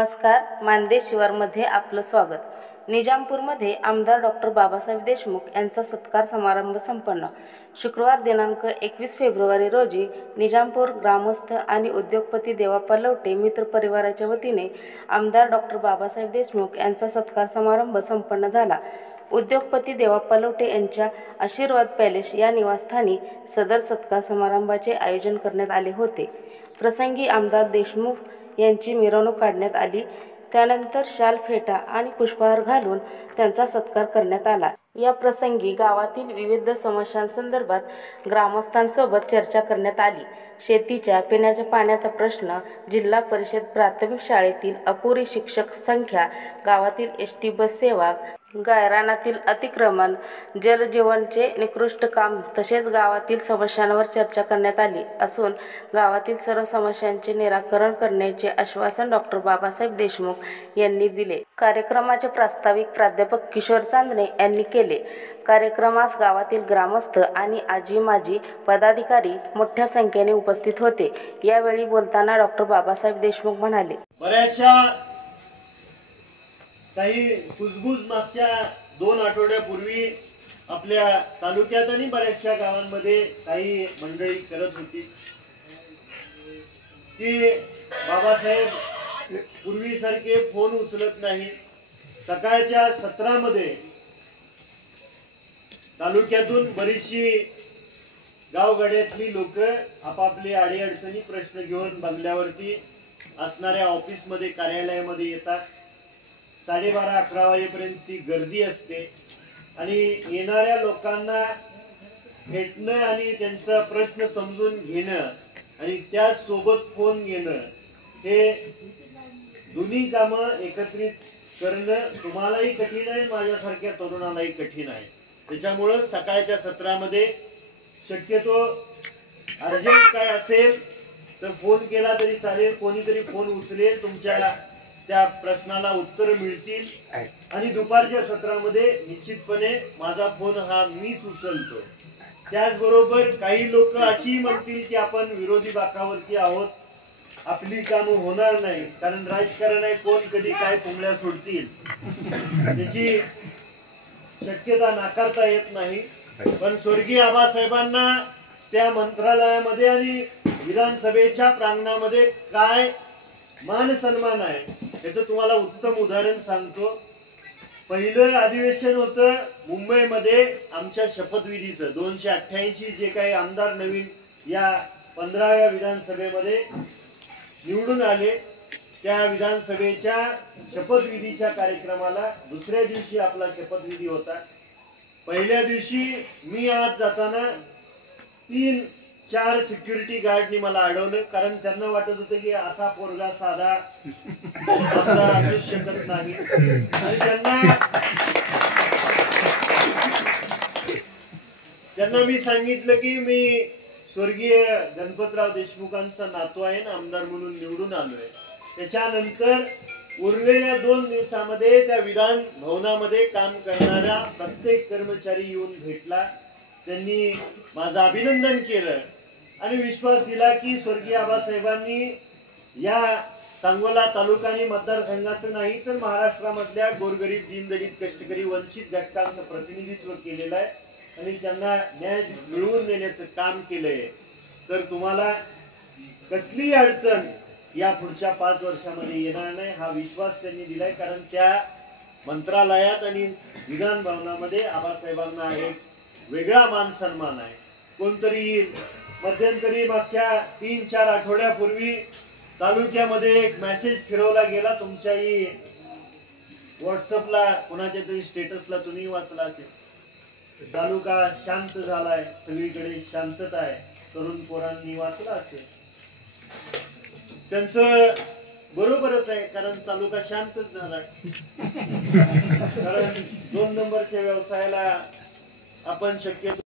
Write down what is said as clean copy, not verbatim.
नमस्कार, मानदेश शिवारमध्ये आपलं स्वागत। निजामपूरमध्ये आमदार डॉक्टर बाबासाहेब देशमुख यांचा सत्कार समारंभ संपन्न। शुक्रवार दिनांक 21 फेब्रुवारी रोजी निजामपूर ग्रामस्थ आणि उद्योगपती देवाप्पा लवटे मित्र परिवाराच्या वतीने आमदार डॉक्टर बाबासाहेब देशमुख यांचा सत्कार समारंभ संपन्न झाला। उद्योगपती देवाप्पा लवटे यांच्या आशीर्वाद पॅलेस या निवासस्थानी सदर सत्कार समारंभाचे आयोजन करण्यात आले होते। प्रसंगी आमदार देशमुख यांची मिरवणूक काढण्यात आली। त्यानंतर शाल फेटा आणि पुष्पहार घालून त्यांचा सत्कार करण्यात आला। या प्रसंगी गावातील विविध समस्यांसंदर्भात ग्रामस्थांसोबत चर्चा करण्यात आली। शेतीच्या पिण्याच्या पाण्याचा प्रश्न, जिल्हा परिषद प्राथमिक शाळेतील अपुरी शिक्षक संख्या, गावातील एसटी बस सेवा, गायरानातील अतिक्रमण, जलजीवनचे निकृष्ट काम तसेच गावातील समस्यांवर चर्चा करण्यात आली असून गावातील सर्व समस्यांचे निराकरण करण्याचे आश्वासन डॉक्टर बाबासाहेब देशमुख यांनी दिले। कार्यक्रमाचे प्रास्ताविक प्राध्यापक किशोर चांदणे यांनी केले। कार्यक्रमास गावातील ग्रामस्थ आणि आजी माजी पदाधिकारी मोठ्या संख्येने उपस्थित होते। यावेळी बोलताना डॉक्टर बाबासाहेब देशमुख म्हणाले, बऱ्याचशा काही कुजबूज मागच्या 2 आठवड्यापूर्वी आपल्या तालुक्यात आणि बऱ्याचशा गावांमध्ये काही मंडळी करत होती की बाबासाहेब पूर्वीसारखे फोन उचलत नाही। सकाळच्या सत्रामध्ये तालुक्यातून बरीचशी गावगाड्यातली लोक आपापले अडीअडचणी प्रश्न घेऊन बंगल्यावरती असणाऱ्या ऑफिसमध्ये कार्यालयामध्ये येतात। 12:30-11 वाजेपर्यंत ती गर्दी असते आणि येणाऱ्या लोकांना भेटणं आणि त्यांचा प्रश्न समजून घेणं आणि त्यासोबत फोन घेणं हे दोन्ही कामं एकत्रित करणं तुम्हालाही कठीण आहे, माझ्यासारख्या तरुणालाही कठीण आहे। त्याच्यामुळं सकाळच्या सत्रामध्ये शक्यतो अर्जंट काय असेल तर फोन केला तरी चालेल, कोणीतरी फोन उचलेल, तुमच्या त्या प्रश्नाला उत्तर मिळतील आणि दुपारच्या सत्रामध्ये निश्चितपणे माझा फोन हा मीच उचलतो। त्याचबरोबर काही लोक अशी म्हणतील की आपण विरोधी बाकावरती आहोत, आपली कामं होणार नाही, कारण राजकारण आहे, कोण कधी काय पुंगळ्या सोडतील त्याची शक्यता नाकारता येत नाही। पण स्वर्गीय आबासाहेबांना त्या मंत्रालयामध्ये आणि विधानसभेच्या प्रांगणामध्ये काय मान सन्मान आहे याचं तुम्हाला उत्तम उदाहरण सांगतो। पहिलं अधिवेशन होतं मुंबईमध्ये आमच्या शपथविधीचं, 288 जे काही आमदार नवीन या 15व्या विधानसभेमध्ये निवडून आले, त्या विधानसभेच्या शपथविधीच्या कार्यक्रमाला दुसऱ्या दिवशी आपला शपथविधी होता। पहिल्या दिवशी मी आज जाताना 3-4 सिक्युरिटी गार्डनी मला अडवलं, कारण त्यांना वाटत होतं की असा पोरगा साधा आमदार असू शकत नाही आणि त्यांना मी सांगितलं की मी स्वर्गीय गणपतराव देशमुखांचा नातू आहे ना, आमदार म्हणून निवडून आलोय। त्याच्यानंतर उरलेल्या 2 दिवसामध्ये त्या विधान भवनामध्ये काम करणारा प्रत्येक कर्मचारी येऊन भेटला, त्यांनी माझं अभिनंदन केलं आणि विश्वास दिला की स्वर्गीय आबासाहेबांनी या सांगोला तालुका आणि मतदारसंघाचं नाही तर महाराष्ट्रामधल्या गोरगरीब, दीनदलित, कष्टकरी, वंचित घटकांचं प्रतिनिधित्व केलेलं आहे आणि त्यांना न्याय मिळवून देण्याचं काम केलंय। तर तुम्हाला कसलीही अडचण या पुढच्या 5 वर्षामध्ये येणार नाही हा विश्वास त्यांनी दिलाय, कारण त्या मंत्रालयात आणि विधान भवनामध्ये आबासाहेबांना एक वेगळा मान सन्मान आहे। कोणतरी मध्यंतरी मागच्या 3-4 आठवड्यापूर्वी तालुक्यामध्ये एक मेसेज फिरवला गेला, तुमच्याही व्हॉट्सअपला कोणाच्या तरी स्टेटसला तुम्ही वाचला असेल, तालुका शांत झालाय, सगळीकडे शांतता आहे, तरुण पोरांनी वाचला असेल। त्यांचं बरोबरच आहे, कारण तालुका शांतच झालाय, कारण 2 नंबरच्या व्यवसायाला आपण शक्यतो